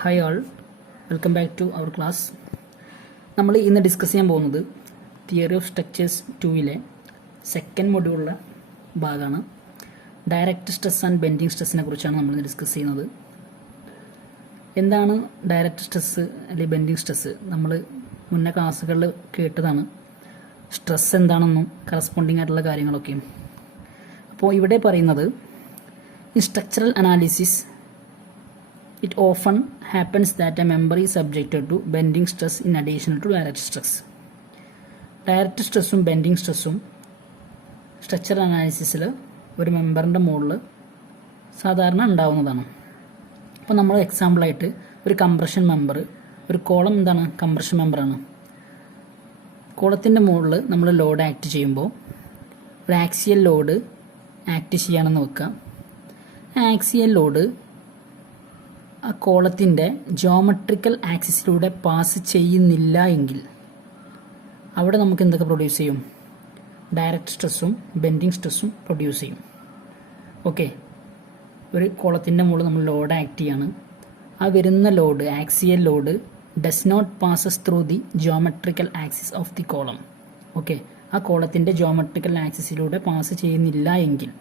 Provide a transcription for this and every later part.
Hi all, welcome back to our class. നമ്മൾ ഇന്ന് discuss ചെയ്യാൻ പോകുന്നത് തിയറി ഓഫ് സ്ട്രക്ചേഴ്സ് 2-ലെ സെക്കൻഡ് മൊഡ്യൂളിലെ ഭാഗമാണ്. ഡയറക്റ്റ് സ്ട്രെസ് ആൻഡ് ബെൻഡിങ് സ്ട്രെസ്സിനെ കുറിച്ചാണ് നമ്മൾ ഡിസ്കസ് ചെയ്യുന്നത്. എന്താണ് ഡയറക്റ്റ് സ്ട്രെസ് അല്ലെങ്കിൽ ബെൻഡിങ് സ്ട്രെസ്? നമ്മൾ മുന്നേ ക്ലാസ്സുകളിൽ കേട്ടതാണ്. സ്ട്രെസ് എന്താണെന്നും കറസ്പോണ്ടിങ് ആയിട്ടുള്ള കാര്യങ്ങളൊക്കെയും. അപ്പോൾ ഇവിടെ പറയുന്നത് in structural analysis it often happens that a member is subjected to bending stress in addition to direct stress. Direct സ്ട്രെസ്സും ബെൻഡിങ് സ്ട്രെസ്സും സ്ട്രക്ചറൽ അനാലിസിസിൽ ഒരു മെമ്പറിൻ്റെ മുകളിൽ സാധാരണ ഉണ്ടാവുന്നതാണ്. അപ്പോൾ നമ്മൾ എക്സാമ്പിളായിട്ട് ഒരു കംപ്രഷൻ മെമ്പർ, ഒരു കോളം എന്താണ് കംപ്രഷൻ മെമ്പറാണ്. കോളത്തിൻ്റെ മുകളിൽ നമ്മൾ ലോഡ് ആക്ട് ചെയ്യുമ്പോൾ ഒരു ആക്സിയൽ ലോഡ് ആക്ട് ചെയ്യുകയാണെന്ന് വെക്കുക. ആ ആക്സിയൽ ലോഡ് ആ കോളത്തിൻ്റെ ജോമെട്രിക്കൽ ആക്സിസിലൂടെ പാസ് ചെയ്യുന്നില്ല എങ്കിൽ അവിടെ നമുക്ക് എന്തൊക്കെ പ്രൊഡ്യൂസ് ചെയ്യും? ഡയറക്റ്റ് സ്ട്രെസ്സും ബെൻഡിങ് സ്ട്രെസ്സും പ്രൊഡ്യൂസ് ചെയ്യും. ഓക്കെ, ഒരു കോളത്തിൻ്റെ മുകളിൽ നമ്മൾ ലോഡ് ആക്ട് ചെയ്യാണ്. ആ വരുന്ന load, axial load does not passes through the geometrical axis of the column. Okay, ആ കോളത്തിൻ്റെ ജോമെട്രിക്കൽ ആക്സിസിലൂടെ പാസ് ചെയ്യുന്നില്ല എങ്കിൽ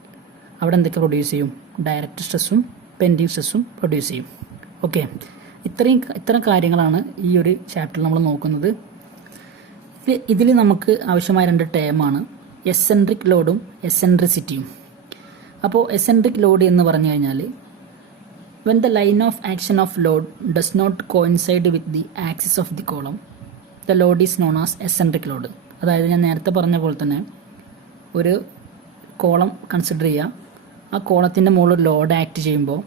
അവിടെ എന്തൊക്കെ പ്രൊഡ്യൂസ് ചെയ്യും? ഡയറക്റ്റ് സ്ട്രെസ്സും ബെൻഡിങ് സ്ട്രെസ്സും പ്രൊഡ്യൂസ് ചെയ്യും. ഓക്കെ, ഇത്തരം കാര്യങ്ങളാണ് ഈ ഒരു ചാപ്റ്ററിൽ നമ്മൾ നോക്കുന്നത്. ഇതിൽ നമുക്ക് ആവശ്യമായ രണ്ട് ടേമാണ് എസെൻട്രിക് ലോഡും എസെൻട്രിസിറ്റിയും. അപ്പോൾ എസെൻട്രിക് ലോഡ് എന്ന് പറഞ്ഞു കഴിഞ്ഞാൽ when the line of action of load does not coincide with the axis of the column, the load is known as eccentric load. അതായത് ഞാൻ നേരത്തെ പറഞ്ഞ പോലെ തന്നെ ഒരു കോളം കൺസിഡർ ചെയ്യുക. ആ കോളത്തിൻ്റെ മുകളിൽ ലോഡ് ആക്ട് ചെയ്യുമ്പോൾ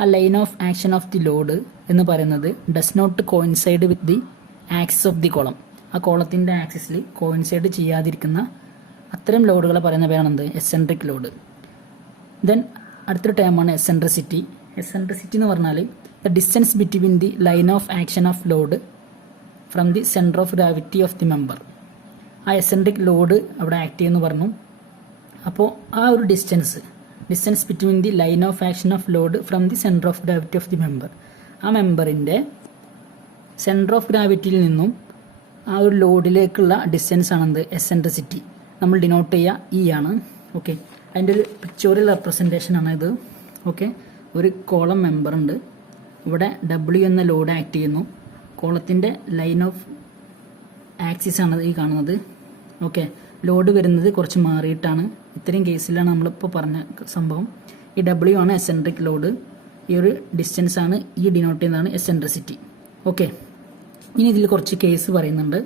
ആ line of action of the load എന്ന് പറയുന്നത് does not coincide with the axis of the column. ആ കോളത്തിൻ്റെ ആക്സിസിൽ കോയിൻസൈഡ് ചെയ്യാതിരിക്കുന്ന അത്തരം ലോഡുകളെ പറയുന്ന പേരാണെന്ത്? Eccentric load. ദെൻ അടുത്തൊരു ടേമാണ് എസെൻട്രിസിറ്റി. എസെൻട്രിസിറ്റി എന്ന് പറഞ്ഞാൽ the distance between the line of action of load from the centre of gravity of the member. ആ eccentric load അവിടെ ആക്ട് ചെയ്യുമെന്ന് പറഞ്ഞു. അപ്പോൾ ആ ഒരു distance between the line of action of load from the centre of gravity of the member, ആ മെമ്പറിൻ്റെ centre of ഗ്രാവിറ്റിയിൽ നിന്നും ആ ഒരു ലോഡിലേക്കുള്ള ഡിസ്റ്റൻസ് ആണെന്ത്? എസെൻട്രിസിറ്റി. നമ്മൾ ഡിനോട്ട് ചെയ്യുക ഇ ആണ്. ഓക്കെ, അതിൻ്റെ ഒരു പിക്ചോറിയൽ റെപ്രസെൻറ്റേഷൻ ആണ് ഇത്. ഓക്കെ, ഒരു കോളം മെമ്പർ ഉണ്ട്. ഇവിടെ ഡബ്ല്യു എന്ന ലോഡ് ആക്ട് ചെയ്യുന്നു. കോളത്തിൻ്റെ ലൈൻ ഓഫ് ആക്സിസ് ആണ് ഈ കാണുന്നത്. ഓക്കെ, ലോഡ് വരുന്നത് കുറച്ച് മാറിയിട്ടാണ്. ഇത്രയും കേസിലാണ് നമ്മളിപ്പോൾ പറഞ്ഞ സംഭവം. ഈ ഡബ്ല്യു ആണ് എസെൻട്രിക് ലോഡ്. ഈ ഒരു ഡിസ്റ്റൻസ് ആണ് ഈ ഡിനോട്ട് ചെയ്യുന്നതാണ് എസെൻട്രിസിറ്റി. ഓക്കെ, ഇനി ഇതിൽ കുറച്ച് കേസ് പറയുന്നുണ്ട്.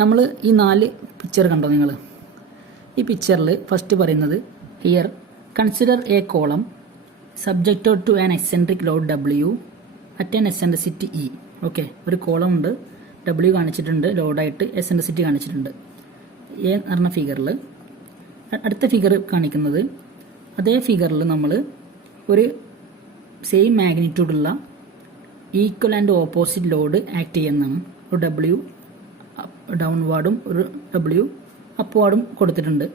നമ്മൾ ഈ 4 പിക്ചർ കണ്ടോ നിങ്ങൾ? ഈ പിക്ചറിൽ ഫസ്റ്റ് പറയുന്നത് here consider a column subjected to an eccentric load W at an eccentricity E. Okay, ഒരു കോളം ഉണ്ട്, ഡബ്ല്യു കാണിച്ചിട്ടുണ്ട് ലോഡായിട്ട്, എസെൻട്രിസിറ്റി കാണിച്ചിട്ടുണ്ട് എ എന്ന് പറഞ്ഞ ഫിഗറിൽ. അടുത്ത ഫിഗർ കാണിക്കുന്നത് അതേ ഫിഗറിൽ നമ്മൾ ഒരു സെയിം മാഗ്നിറ്റ്യൂഡുള്ള equal and opposite load act ചെയ്യുന്നതാണ്. ഒരു ഡബ്ല്യു ഡൗൺവാർഡും ഒരു ഡബ്ല്യു അപ്വാർഡും കൊടുത്തിട്ടുണ്ട്.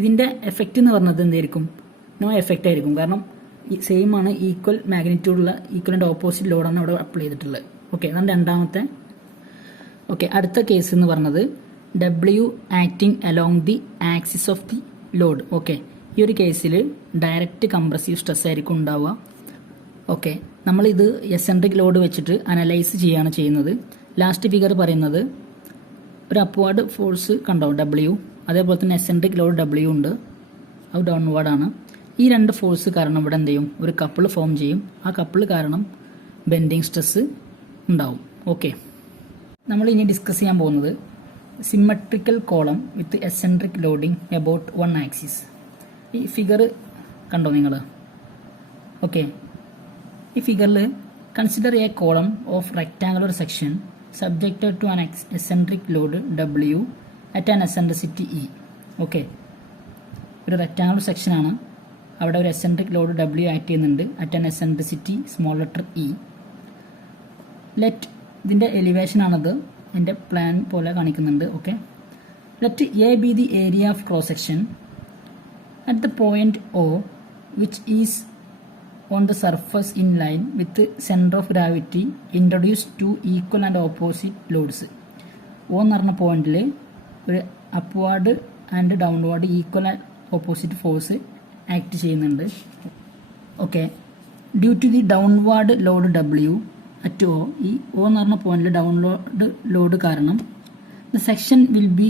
ഇതിൻ്റെ എഫക്റ്റ് എന്ന് പറഞ്ഞത് എന്തായിരിക്കും? നോ എഫക്റ്റ് ആയിരിക്കും. കാരണം സെയിം ആണ്, ഈക്വൽ മാഗ്നിറ്റ്യൂഡുള്ള ഈക്വൽ ആൻഡ് ഓപ്പോസിറ്റ് ലോഡാണ് അവിടെ അപ്ലൈ ചെയ്തിട്ടുള്ളത്. ഓക്കെ, അതാണ് രണ്ടാമത്തെ. ഓക്കെ, അടുത്ത കേസ് എന്ന് പറഞ്ഞത് W acting along the axis of the load. Okay, ഈ ഒരു കേസിൽ ഡയറക്റ്റ് കംപ്രസീവ് സ്ട്രെസ് ആയിരിക്കും ഉണ്ടാവുക. ഓക്കെ, നമ്മളിത് എസെൻട്രിക് ലോഡ് വെച്ചിട്ട് അനലൈസ് ചെയ്യുകയാണ് ചെയ്യുന്നത്. ലാസ്റ്റ് ഫിഗർ പറയുന്നത് ഒരു അപ്വാർഡ് ഫോഴ്സ് കണ്ടോ ഡബ്ല്യു, അതേപോലെ തന്നെ എസെൻട്രിക് ലോഡ് ഡബ്ല്യു ഉണ്ട്, അത് ഡൗൺവാർഡാണ്. ഈ രണ്ട് ഫോഴ്സ് കാരണം ഇവിടെ എന്ത് ചെയ്യും? ഒരു കപ്പിൾ ഫോം ചെയ്യും. ആ കപ്പിൾ കാരണം ബെൻഡിങ് സ്ട്രെസ് ഉണ്ടാവും. ഓക്കെ, നമ്മൾ ഇനി ഡിസ്കസ് ചെയ്യാൻ പോകുന്നത് symmetrical column with eccentric loading about 1 axis. ഈ ഫിഗർ കണ്ടോ നിങ്ങൾ? ഓക്കെ, ഈ ഫിഗറിൽ consider a column of rectangular section subjected to an eccentric load W at an eccentricity E. Okay, ഒരു റെക്ടാങ്കുലർ സെക്ഷനാണ്, അവിടെ ഒരു എസെൻട്രിക് ലോഡ് ഡബ്ല്യു ആക്ട് ചെയ്യുന്നുണ്ട് at an eccentricity small letter E. Let ഇതിൻ്റെ എലിവേഷനാണത്, എൻ്റെ പ്ലാൻ പോലെ കാണിക്കുന്നുണ്ട്. Okay, let A be the area of cross section at the point O which is on the surface in line with centre of gravity introduce two equal and opposite loads. O എന്ന് പറഞ്ഞ പോയിന്റിൽ ഒരു upward and downward equal and opposite force act ചെയ്യുന്നുണ്ട്. Okay, due to the downward load W at O, ഈ O എന്ന് പറഞ്ഞ പോയിന്റിൽ downward load കാരണം the section will be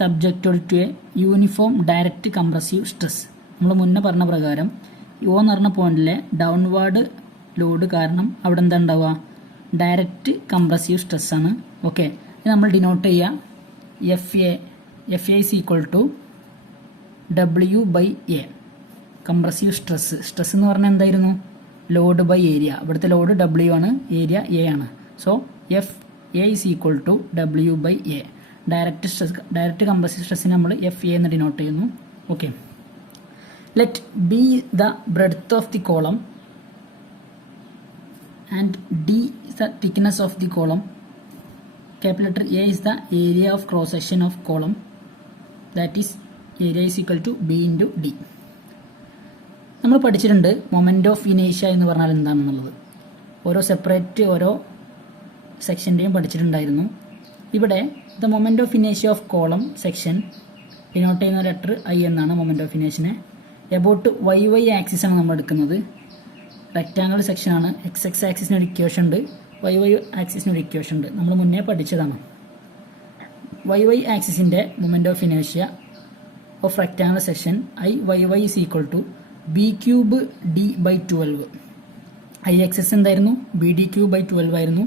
subjected to a uniform direct compressive stress. നമ്മൾ മുന്നേ പറഞ്ഞ പ്രകാരം O എന്ന് പറഞ്ഞ പോയിന്റിലെ ഡൗൺവാർഡ് ലോഡ് കാരണം അവിടെ എന്താ ഉണ്ടാവുക? ഡയറക്റ്റ് കംപ്രസീവ് സ്ട്രെസ് ആണ്. ഓക്കെ, നമ്മൾ ഡിനോട്ട് ചെയ്യുക F A is equal to W/A. Compressive stress എന്ന് പറഞ്ഞാൽ എന്തായിരുന്നു? Load by area. ഇവിടുത്തെ ലോഡ് W ആണ്, ഏരിയ A ആണ്. So FA is equal to W/A. Direct compressive സ്ട്രെസ്സിന് നമ്മൾ FA എന്ന് ഡിനോട്ട് ചെയ്യുന്നു. Okay, let B the breadth of the column and D is the thickness of the column. Capital letter A is the area of cross section of column, that is area is equal to B into D. നമ്മൾ പഠിച്ചിട്ടുണ്ട് moment of ഇനേഷ്യ എന്ന് പറഞ്ഞാൽ എന്താണെന്നുള്ളത്. ഓരോ സെക്ഷൻ്റെയും പഠിച്ചിട്ടുണ്ടായിരുന്നു. ഇവിടെ the moment of ഇനേഷ്യ ഓഫ് കോളം സെക്ഷൻ ഡിനോട്ട് ചെയ്യുന്ന ലെറ്റർ I എന്നാണ് മൊമെന്റ് ഓഫ് ഇനേഷ്യനെ. എബൌട്ട് YY ആക്സിസ് ആണ് നമ്മൾ എടുക്കുന്നത്. റെക്റ്റാങ്കിൾ സെക്ഷനാണ്. XX ആക്സിസിന് ഒരു ഇക്വേഷൻ ഉണ്ട്, YY ആക്സിസിന് ഒരു ഇക്വേഷൻ ഉണ്ട്. നമ്മൾ മുന്നേ പഠിച്ചതാണ്. YY ആക്സിസിൻ്റെ മൊമെന്റ് ഓഫ് ഇനേഷ്യ of rectangle section IYY is equal to B³ D/12. IXS എന്തായിരുന്നു? BD³/12 ആയിരുന്നു.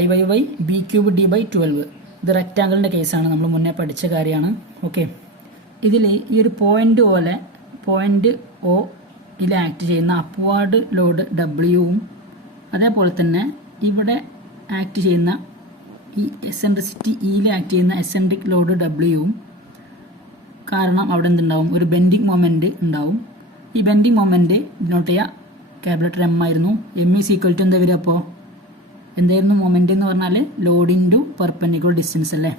IYY B³ D/12. ഇത് റെക്റ്റാങ്കിളിൻ്റെ കേസാണ്, നമ്മൾ മുന്നേ പഠിച്ച കാര്യമാണ്. ഓക്കെ, ഇതിൽ ഈ ഒരു പോയിന്റ് O ഇതിൽ ആക്ട് ചെയ്യുന്ന അപ്വാർഡ് ലോഡ് W-വും അതേപോലെ തന്നെ ഇവിടെ ആക്ട് ചെയ്യുന്ന ഈ എസെൻട്രിസിറ്റി ഇയിൽ ആക്ട് ചെയ്യുന്ന എസെൻട്രിക് ലോഡ് W-വും കാരണം അവിടെ എന്തുണ്ടാവും? ഒരു ബെൻഡിങ് മൊമെന്റ് ഉണ്ടാവും. ഈ ബെൻഡിങ് മൊമെന്റ് ഡിനോട്ട് ചെയ്യുക ക്യാപിറ്റൽ ലെറ്റർ M ആയിരുന്നു. M ഈസ് ഈക്വൽ ടു എന്താ വരിക? അപ്പോൾ എന്തായിരുന്നു മൊമെന്റ് എന്ന് പറഞ്ഞാൽ? ലോഡ് ഇൻറ്റു പെർപെൻഡിക്കുലർ ഡിസ്റ്റൻസ് അല്ലേ?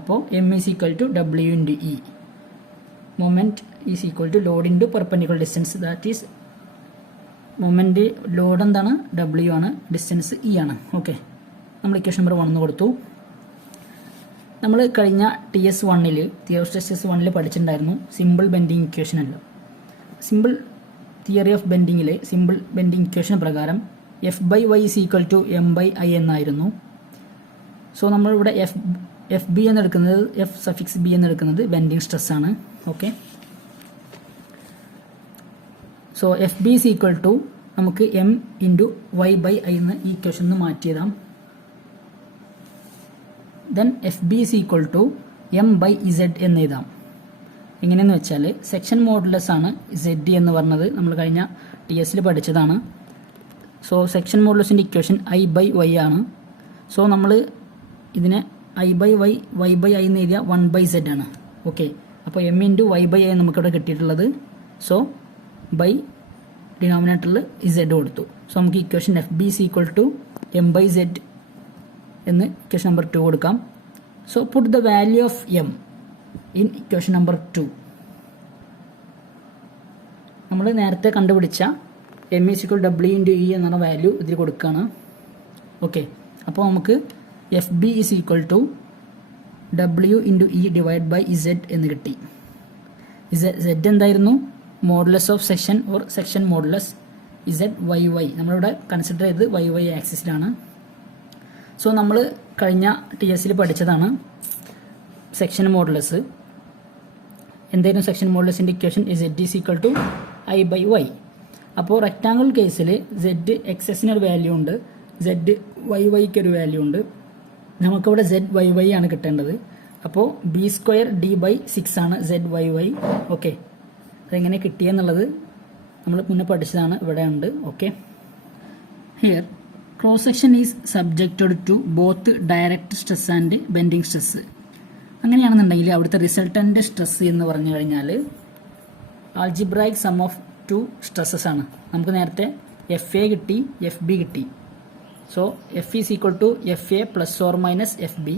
അപ്പോൾ M is equal to W into E. Moment is equal to load into perpendicular distance. That is moment load എന്താണ്? W ആണ്, ഡിസ്റ്റൻസ് E ആണ്. ഓക്കെ, നമ്മൾ ഇക്വേഷൻ നമ്പർ 1 കൊടുത്തു. നമ്മൾ കഴിഞ്ഞ TS1 തിയറി ഓഫ് സ്ട്രെച്ചസ് 1 പഠിച്ചിട്ടുണ്ടായിരുന്നു സിമ്പിൾ ബെൻഡിങ് ഇക്വേഷൻ അല്ല. Simple theory of ബെൻഡിങ്ങിൽ സിമ്പിൾ ബെൻഡിങ് ഇക്വേഷൻ പ്രകാരം F/Y is equal to M/I എന്നായിരുന്നു. സോ നമ്മളിവിടെ FB എന്നെടുക്കുന്നത് F_B എന്നെടുക്കുന്നത് ബെൻഡിങ് സ്ട്രെസ് ആണ്. Okay, so FB is equal to നമുക്ക് M into Y/I എന്ന് ഈ ഇക്വേഷൻ മാറ്റിയതാം. Then FB is equal to M/Z എന്ന് എഴുതാം. എങ്ങനെയെന്ന് വെച്ചാൽ സെക്ഷൻ മോഡുലസ് ആണ് Z എന്ന് പറഞ്ഞത്, നമ്മൾ കഴിഞ്ഞ TS പഠിച്ചതാണ്. സോ സെക്ഷൻ മോഡുലസിൻ്റെ ഇക്വേഷൻ I/Y ആണ്. സോ നമ്മൾ ഇതിനെ I/Y Y/I എന്ന് എഴുതിയാൽ 1/Z ആണ്. ഓക്കെ, അപ്പോൾ M into Y/I നമുക്കിവിടെ കിട്ടിയിട്ടുള്ളത്. സോ ബൈ ഡിനോമിനേറ്ററിൽ Z കൊടുത്തു. സോ നമുക്ക് equation FB is equal to M/Z എന്ന് ഇക്വേഷൻ നമ്പർ 2 കൊടുക്കാം. So put the value of M in equation number 2. നമ്മൾ നേരത്തെ കണ്ടുപിടിച്ച M is equal to W into E എന്ന വാല്യൂ ഇതിൽ കൊടുക്കുകയാണ്. ഓക്കെ, അപ്പോൾ നമുക്ക് FB is equal to W into E divided by Z എന്ന് കിട്ടി. Z എന്തായിരുന്നു? Modulus of section or section modulus ZYY. നമ്മളിവിടെ കൺസിഡർ ചെയ്ത് YY ആക്സിസിലാണ്. സോ നമ്മൾ കഴിഞ്ഞ TS പഠിച്ചതാണ് സെക്ഷൻ മോഡുലസ്. എന്തായിരുന്നു സെക്ഷൻ മോഡുലസിൻ്റെ equation? Z is equal to I/Y. അപ്പോൾ റെക്റ്റാങ്കിൾ കേസിൽ ZXSന് ഒരു വാല്യൂ ഉണ്ട്, ZYYക്ക് ഒരു വാല്യൂ ഉണ്ട്. നമുക്കിവിടെ ZYY ആണ് കിട്ടേണ്ടത്. അപ്പോൾ B² D/6 ആണ് ZYY. ഓക്കെ, അതെങ്ങനെ കിട്ടിയെന്നുള്ളത് നമ്മൾ മുന്നേ പഠിച്ചതാണ്, ഇവിടെ ഉണ്ട്. Okay, here cross section is subjected to both direct stress and bending stress. അങ്ങനെയാണെന്നുണ്ടെങ്കിൽ അവിടുത്തെ റിസൾട്ടൻ്റ് സ്ട്രെസ് എന്ന് പറഞ്ഞു കഴിഞ്ഞാൽ ആൾജിബ്രായിക് സം ഓഫ് 2 സ്ട്രെസ്സസ് ആണ്. നമുക്ക് നേരത്തെ FA കിട്ടി, FB കിട്ടി. So F is equal to FA plus or minus FB.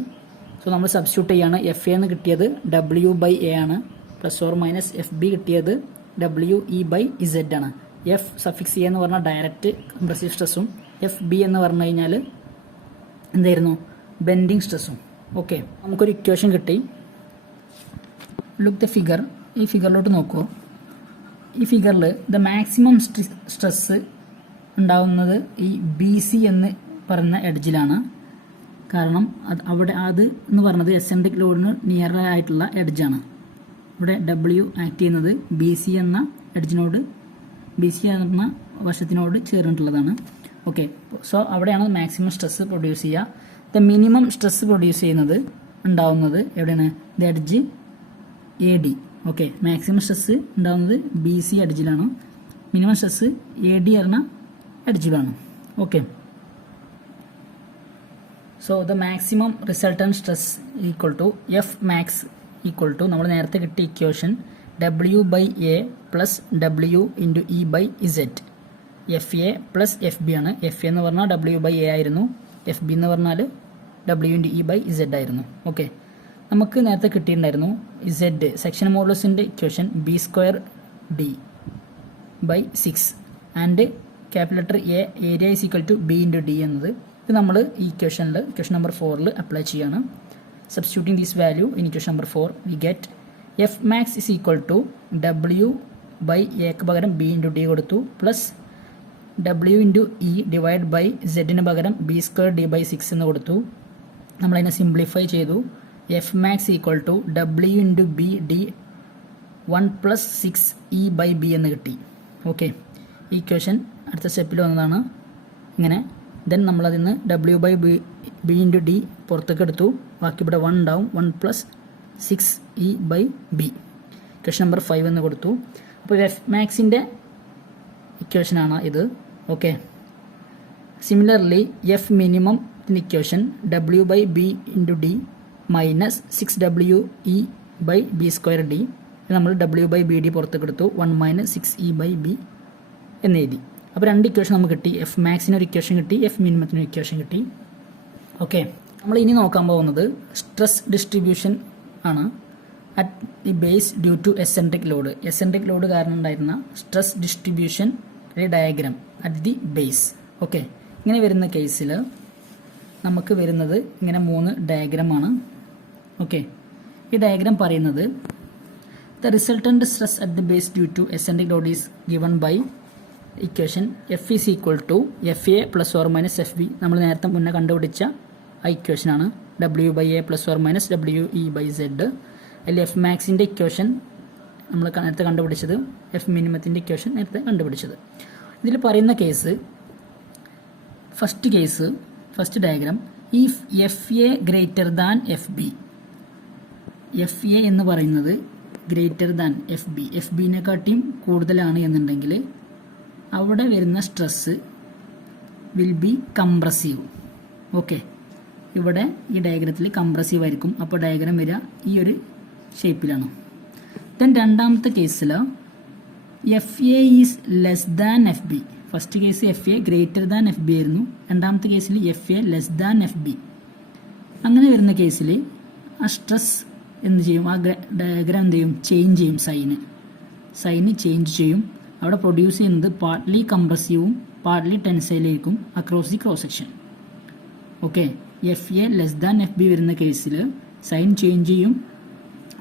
So നമ്മൾ സബ്സ്റ്റിറ്റ്യൂട്ട് ചെയ്യാണ്. FA എന്ന് കിട്ടിയത് W/A ആണ്, പ്ലസ് ഓർ മൈനസ് FB കിട്ടിയത് WE/Z ആണ്. എഫ് സഫിക്സ് എ എന്ന് പറഞ്ഞാൽ ഡയറക്റ്റ് കംപ്രസീവ് സ്ട്രെസ്സും എഫ് ബി എന്ന് പറഞ്ഞു കഴിഞ്ഞാൽ എന്തായിരുന്നു, ബെൻഡിങ് സ്ട്രെസ്സും. ഓക്കെ, നമുക്കൊരു ഇക്വേഷൻ കിട്ടി. Look the figure. ഈ ഫിഗറിലോട്ട് നോക്കൂ. ഈ ഫിഗറിൽ ദ മാക്സിമം സ്ട്രെസ് ഉണ്ടാവുന്നത് ഈ ബി സി എന്ന് പറയുന്ന എഡ്ജിലാണ്. കാരണം അവിടെ അത് എന്ന് പറയുന്നത് എസെൻട്രിക് ലോഡിന് നിയർ ആയിട്ടുള്ള എഡ്ജാണ്. ഇവിടെ ഡബ്ല്യു ആക്ട് ചെയ്യുന്നത് ബി സി എന്ന എഡ്ജിനോട്, ബി സി എന്ന വശത്തിനോട് ചേർന്നിട്ടുള്ളതാണ്. ഓക്കെ, സോ അവിടെയാണ് മാക്സിമം സ്ട്രെസ് പ്രൊഡ്യൂസ് ചെയ്യുക. ദ മിനിമം സ്ട്രെസ് പ്രൊഡ്യൂസ് ചെയ്യുന്നത് ഉണ്ടാവുന്നത് എവിടെയാണ്, the edge A D. Okay, maximum stress ഉണ്ടാവുന്നത് ബി സി എഡ്ജിലാണ്, മിനിമം സ്ട്രെസ് എ ഡി എന്ന എഡ്ജിലാണ്. Okay, so the maximum resultant stress equal to F max equal to നമ്മൾ നേരത്തെ കിട്ടിയ equation W by A plus W into E by Z. F A plus F B ആണ്. F A എന്ന് പറഞ്ഞാൽ W by A ആയിരുന്നു, F B എന്ന് പറഞ്ഞാൽ W into E by Z ആയിരുന്നു. ഓക്കെ, നമുക്ക് നേരത്തെ കിട്ടിയിട്ടുണ്ടായിരുന്നു ഇസെഡ് സെക്ഷൻ മോഡുലസിൻ്റെ equation B square D by 6 and capital letter A area is equal to B into D എന്നത്. ഇത് നമ്മൾ ഈ ഇക്വേഷനിൽ ഇക്വേഷൻ നമ്പർ 4 അപ്ലൈ ചെയ്യാണ്. Substituting this value in equation number 4 we get F max is equal to W by എക്ക് പകരം B into D കൊടുത്തു, plus W into E divide by സെഡിന് പകരം ബി സ്ക്വയർ ഡി ബൈ 6 എന്ന് കൊടുത്തു. നമ്മളതിനെ simplify ചെയ്തു. F max equal to W into b d 1 plus 6 e by b എന്ന് കിട്ടി. ഓക്കെ, ഈ ഇക്വേഷൻ അടുത്ത സ്റ്റെപ്പിൽ വന്നതാണ് ഇങ്ങനെ. ദെൻ നമ്മളതിൽ നിന്ന് W by b into d പുറത്തേക്ക് എടുത്തു. ബാക്കി ഇവിടെ 1 ഉണ്ടാവും, 1 plus 6 e by b. Equation number 5 എന്ന് കൊടുത്തു. അപ്പോൾ എഫ് മാക്സിൻ്റെ ഇക്വേഷനാണ് ഇത്. Okay, similarly F minimum equation W by b into d minus 6 W e by b square d. നമ്മൾ ഡബ്ല്യു ബൈ ബി ഡി പുറത്തേക്ക് എടുത്തു, 1 മൈനസ് 6 ഇ ബൈ ബി എന്ന് എഴുതി. അപ്പോൾ 2 ഇക്വേഷൻ നമുക്ക് കിട്ടി. എഫ് മാക്സിന് ഒരു ഇക്വേഷൻ കിട്ടി, എഫ് മിനിമത്തിന് ഒരു ഇക്വേഷൻ കിട്ടി. ഓക്കെ, നമ്മൾ ഇനി നോക്കാൻ പോകുന്നത് സ്ട്രെസ് ഡിസ്ട്രിബ്യൂഷൻ ആണ് at the base due to eccentric load. Eccentric load കാരണം ഉണ്ടായിരുന്ന stress distribution diagram at the base. Okay, ഇങ്ങനെ വരുന്ന കേസിൽ നമുക്ക് വരുന്നത് ഇങ്ങനെ 3 ഡയഗ്രാമാണ്. ഓക്കെ, ഈ ഡയഗ്രാം പറയുന്നത് the resultant stress at the base due to eccentric load is given by equation F is equal to F A plus or minus F b. നമ്മൾ നേരത്തെ മുന്നേ കണ്ടുപിടിച്ച ആ ഇക്വേഷനാണ് W by A plus or minus W e by z. അതിൽ F മാക്സിൻ്റെ equation നമ്മൾ നേരത്തെ കണ്ടുപിടിച്ചത്, എഫ് മിനിമത്തിൻ്റെ ഇക്വേഷൻ നേരത്തെ കണ്ടുപിടിച്ചത്. ഇതിൽ പറയുന്ന case first diagram if F A greater than F B. F A എന്ന് പറയുന്നത് greater than F B, F ബിനെക്കാട്ടിയും കൂടുതലാണ് എന്നുണ്ടെങ്കിൽ അവിടെ വരുന്ന stress will be compressive. Okay, ഇവിടെ ഈ ഡയഗ്രത്തിൽ കംപ്രസീവ് ആയിരിക്കും. അപ്പോൾ ഡയഗ്രാം വരിക ഈ ഒരു ഷേപ്പിലാണ്. ദെൻ രണ്ടാമത്തെ കേസിൽ F A is less than F b. First case F A greater than F B ആയിരുന്നു, രണ്ടാമത്തെ കേസിൽ F A less than F B. അങ്ങനെ വരുന്ന കേസിൽ ആ സ്ട്രെസ് എന്ത് ചെയ്യും, ആ ഡയഗ്രാം എന്ത് ചെയ്യും, ചേഞ്ച് ചെയ്യും. സൈന് ചേഞ്ച് ചെയ്യും. അവിടെ പ്രൊഡ്യൂസ് ചെയ്യുന്നത് പാർട്ട്ലി കംപ്രസീവും പാർട്ട്ലി ടെൻസൈലായിരിക്കും across the cross section. Okay, F A less than F B വരുന്ന കേസിൽ സൈൻ ചേഞ്ച് ചെയ്യും.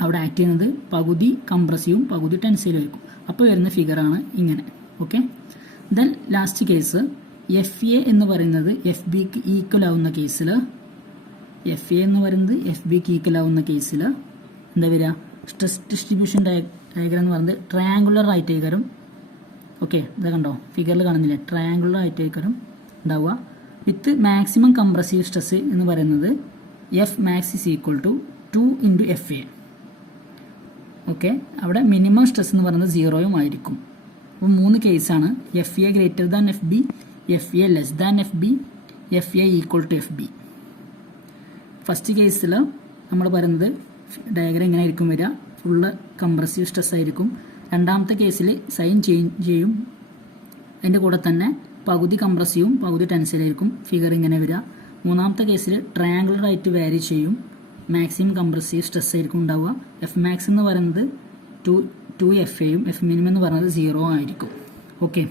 അവിടെ ആക്ട് ചെയ്യുന്നത് പകുതി കംപ്രസീവും പകുതി ടെൻസൈലും ആയിരിക്കും. അപ്പോൾ വരുന്ന ഫിഗറാണ് ഇങ്ങനെ. Okay, then last case F A എന്ന് പറയുന്നത് എഫ് ബിക്ക് ഈക്വൽ ആവുന്ന കേസിൽ, എഫ് എ എന്ന് പറയുന്നത് എഫ് ബിക്ക് ഈക്വൽ ആവുന്ന കേസിൽ എന്താ വരിക, സ്ട്രെസ് ഡിസ്ട്രിബ്യൂഷൻ ഡയഗ്രാം എന്ന് പറയുന്നത് ട്രയാങ്കുലർ ആയിട്ടേക്കാരും. ഓക്കെ, ഇത് കണ്ടോ ഫിഗറിൽ കാണുന്നില്ലേ, ട്രയാങ്കുലർ ആയിട്ടേക്കാരും ഉണ്ടാവുക. വിത്ത് മാക്സിമം കംപ്രസീവ് സ്ട്രെസ് എന്ന് പറയുന്നത് F max is equal to 2 into F a. Okay, അവിടെ മിനിമം സ്ട്രെസ് എന്ന് പറയുന്നത് 0 ആയിരിക്കും. അപ്പോൾ 3 കേസാണ്, F A greater than F B, F A less than F B, F a equal to F b. First കേസിൽ നമ്മൾ പറയുന്നത് ഡയഗ്രാം ഇങ്ങനെ ആയിരിക്കും വരിക, ഫുള്ള് കംപ്രസീവ് സ്ട്രെസ് ആയിരിക്കും. രണ്ടാമത്തെ കേസിൽ സൈൻ ചേഞ്ച് ചെയ്യും, അതിൻ്റെ കൂടെ തന്നെ പകുതി കംപ്രസീവും പകുതി ടെൻസൈലായിരിക്കും. ഫിഗർ ഇങ്ങനെ വരിക. മൂന്നാമത്തെ കേസിൽ ട്രയാങ്കുലർ ആയിട്ട് വാരി ചെയ്യും, മാക്സിമം കംപ്രസീവ് സ്ട്രെസ് ആയിരിക്കും ഉണ്ടാവുക. എഫ് മാക്സ് എന്ന് പറയുന്നത് 2 എഫ് എയും എഫ് മിനിമം എന്ന് പറയുന്നത് 0 ആയിരിക്കും. ഓക്കെ.